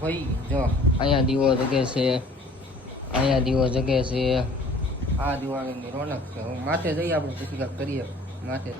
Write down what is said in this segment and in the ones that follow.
ભાઈ જો અહીંયા દીવો જગે છે, અહીંયા દીવો જગે છે. આ દિવાળીની રોનક છે. હું માથે જઈએ આપણે પછી કાંઈક કરીએ માથે.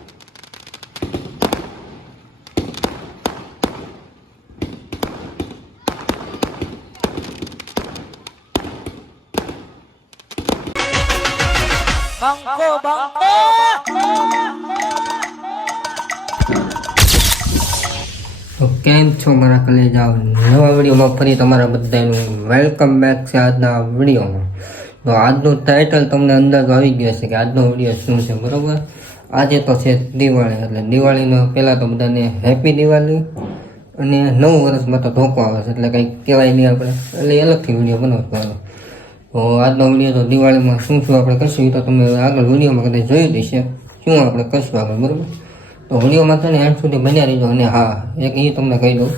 તો કેમ છો મારા કલેજાઓ, નવા વિડીયોમાં ફરી તમારા બધાનું વેલકમ બેક છે. આજના વિડીયોમાં તો આજનું ટાઇટલ તમને અંદાજો આવી ગયો છે કે આજનો વિડીયો શું છે, બરાબર. આજે તો છે દિવાળી, એટલે દિવાળીનો પહેલાં તો બધાને હેપી દિવાળી, અને નવું વર્ષમાં તો ધોકો આવે છે એટલે કંઈક કહેવાય નહીં આપણે, એટલે અલગથી વિડીયો બનાવવાનો. તો આજનો વિડીયો તો દિવાળીમાં શું શું આપણે કરશું એ તો તમે આગળ વિડીયોમાં કદાચ જોઈ દેશે શું આપણે કરશું આગળ, બરાબર. તો વિડીયોમાં છે ને એન્ડ સુધી બન્યા રહીજો. અને હા, એક એ તમને કહી દઉં,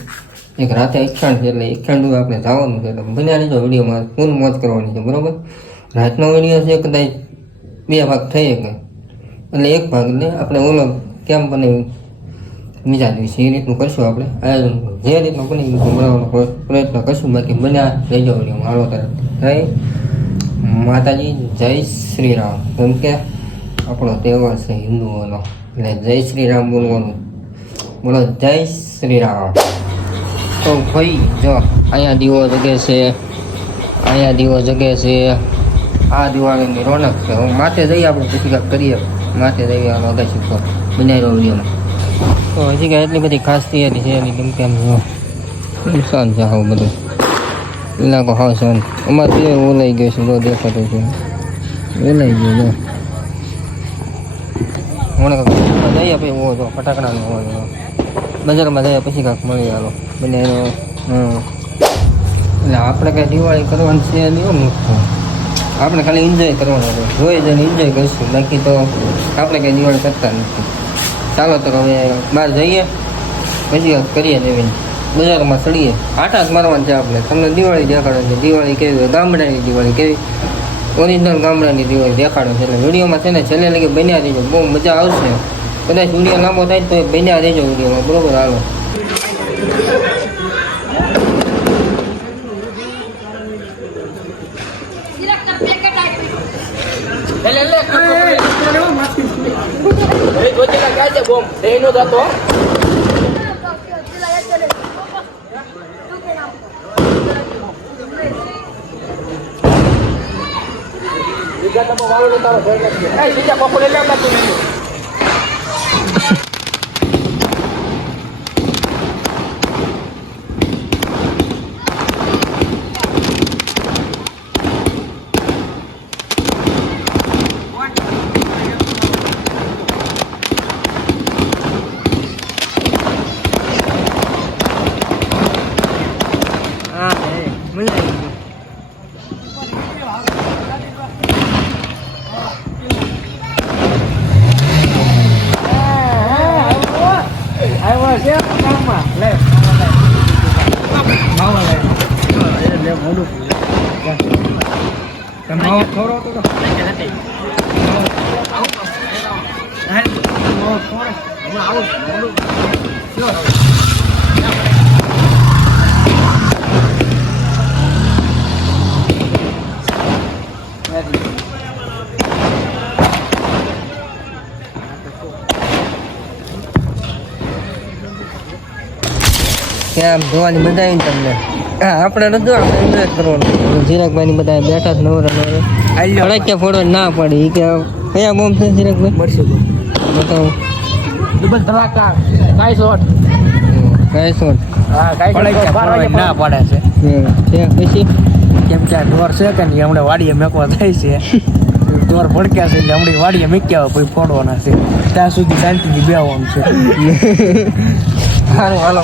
એક રાતે ઈક્ષાણ છે એટલે ઈક્ષાણ આપણે જવાનું છે, એટલે બન્યા રહીજો. વિડીયોમાં ફૂલ મોજ કરવાની છે, બરાબર. રાતનો વિડીયો છે કદાચ 2 ભાગ થઈ ગયા, એટલે એક ભાગ એટલે આપણે ઓલો કેમ બનાવ્યું બીજા દિવસે એ રીતનું કરશું આપણે આયોજન, જે રીતનું બની બનાવવાનો પ્રયત્ન કરશું. બાકી બન્યા રહીજો વિડીયોમાં. હાલો તરફ જય માતાજી, જય શ્રી રામ. કેમ કે આપણો તહેવાર છે હિન્દુઓનો, એટલે જય શ્રી રામ બોલવાનું. બોલો જય શ્રી રામ. તો ભાઈ જો અહીંયા દીવો જગે છે, અહીંયા દીવો જગે છે. આ દિવાળીની રોનક છે. હું માથે જઈએ આપણે પછી કાંઈક કરીએ માથે જઈએ અગાસી ઉપર બનાવ્યો વિડીયોમાં. તો હજી કાંઈ એટલી બધી ખાસ તૈયારી છે એની, કેમ કે આમ શાંત છે આવું બધું ઇલાકો. હા શાંત. અમારે તે ઓલાઈ ગયો છે, જો દેખાતું છે ઓલાઈ ગયો જો. હમણાં જઈએ પછી ઓવો જો ફટાકડાનો અવાજ, બજારમાં જઈએ પછી કાંઈક મળી આલો બને એનો. એટલે આપણે કાંઈ દિવાળી કરવાની છે નહીં, મુખ્ય આપણે ખાલી એન્જોય કરવાનું છે. જોઈ જઈને એન્જોય કરીશું, બાકી તો આપણે કંઈ દિવાળી કરતા નથી. ચાલો તો હવે બહાર જઈએ પછી કરીએ જઈને બજારમાં ચડીએ. આટા જ મારવાનું છે આપણે. તમને દિવાળી દેખાડો છે, દિવાળી કેવી હોય, ગામડાની દિવાળી કેવી, ઓરિજિનલ ગામડાની દિવાળી દેખાડો છે. એટલે વિડીયોમાં છે ને છેલ્લે લગી બન્યા રહેજો, બહુ મજા આવશે. કદાચ વિડીયો લાંબો થાય તો બન્યા રહેજો વિડીયોમાં, બરોબર. હાલો આમ જોવાની મજા આવી તમને. હા, આપણે નથી આપણે એન્જોય કરવાનું. ચિરાગભાઈ બધા બેઠા છે નવરા નવરા. ફળક્યા ફોડો ના પાડી કે કયા બોમ્બ છે ચિરાગભાઈ? મળશે બતાવો. ડબલ ધડાકા કાઈ શોટ. હા, ના પાડે છે. પછી કેમ કે ડોર છે કે નહીં, હમણાં વાડીએ મેકવા થાય છે. ડોર ભડક્યા છે એટલે હમણાં વાડીએ મેક્યા હોય પછી ફોડવાના છે. ત્યાં સુધી શાંતિથી બેવાનું છે. હાલો હાલો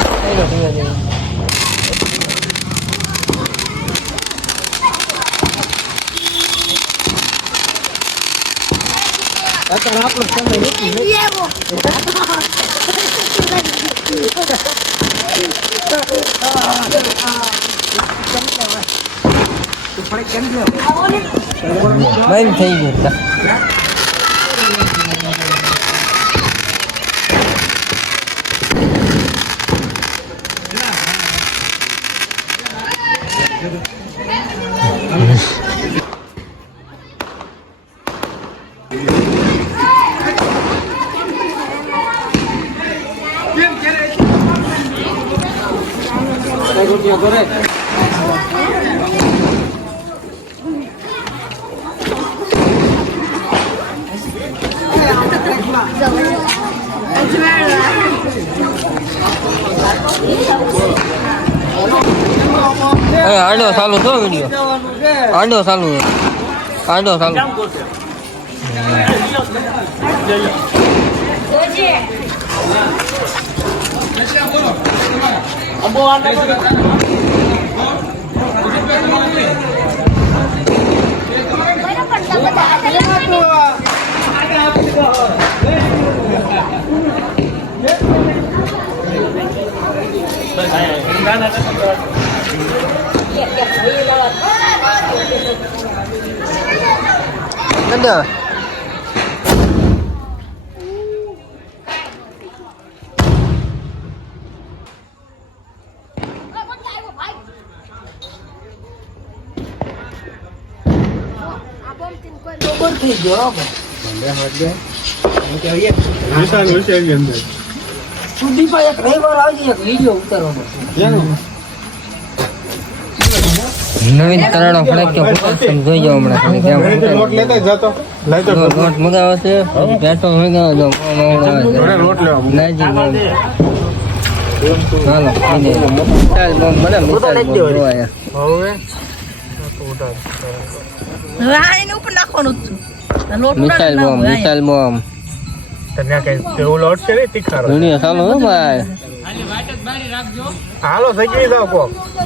અત્યારે આપણો સમય નથી. બંધ થઈ ગયું. આડો ચાલુ છો વિડીયો આડો ચાલુ આડો ચાલુ Ada. નવીન તરાડો ફ્લેક્ચર જોઈ જાવ હમણાં કેમ લોટ લેતા જતો લોટ મગાવે છે પેટ્રોલ મગાવે તો લોટ લેવા નાજી હાલો મિસાઇલ બોમ્બ બને મિસાઇલ બોમ્બ જોયા હવે આને ઉપર નાખવાનું લોટ મિસાઇલ બોમ્બ તને કે એવું લોટ છે ને તીખારો દુનિયા ચાલો હો ભાઈ હાલો સગી જાવ કો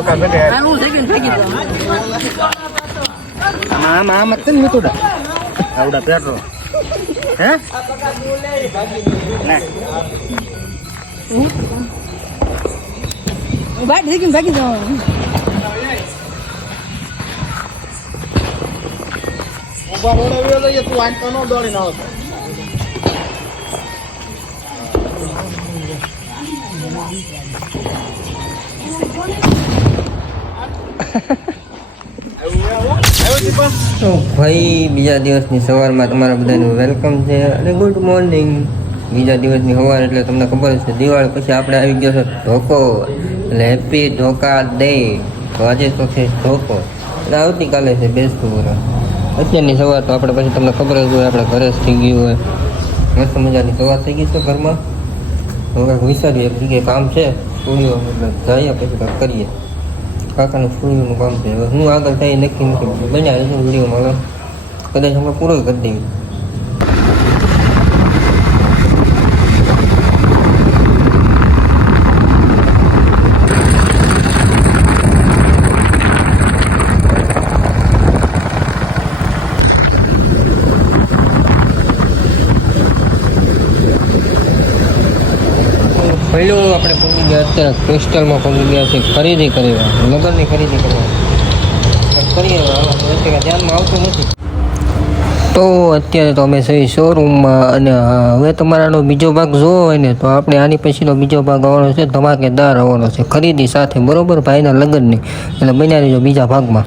હાલો સગી મામા મત ને મીતુડા આવડા પેટ્રો હે ના બાટ સગી ભાગી જાવ ઉભા રોડે વેલો તું આન કનો દોડી ના આવતો તો ભાઈ બીજા દિવસની સવારમાં તમારા બધાનું વેલકમ છે અને ગુડ મોર્નિંગ. બીજા દિવસની સવાર એટલે તમને ખબર છે દિવાળી પછી આપણે આવી ગયો છે ધોકો એટલે હેપી ધોકા ડે. તો આજે તો છે ધોકો એટલે આવતીકાલે છે બેસતું વર્ષ. અત્યારની સવાર તો આપણે પછી તમને ખબર જ હોય આપણે ઘરે જ થઈ ગયું હોય મસ્ત મજાની સવાર થઈ ગઈ છે ઘરમાં. તો કાંઈક વિચારીએ એક જગ્યાએ કામ છે સ્ટુડિયો એટલે જઈએ પછી કાંઈક કરીએ. કાકાનું સ્ટુડિયોનું કામ છે હવે હું આગળ થાય નક્કી નથી બન્યા રહેશે વિડીયોમાં કદાચ અમે પૂરો કરી દઈએ. પહેલું આપણે પહોંચી ગયા અત્યારે ક્રિસ્ટલમાં પહોંચી ગયા છે ખરીદી કરવા લગ્નની ખરીદી કરવા કરીએ ધ્યાનમાં આવતું નથી. તો અત્યારે તો અમે છીએ શોરૂમમાં અને હવે તમારાનો બીજો ભાગ જોવો હોય ને તો આપણે આની પછીનો બીજો ભાગ આવવાનો છે ધમાકેદાર આવવાનો છે ખરીદી સાથે બરોબર ભાઈના લગ્નની એટલે બન્યા રહીજો બીજા ભાગમાં.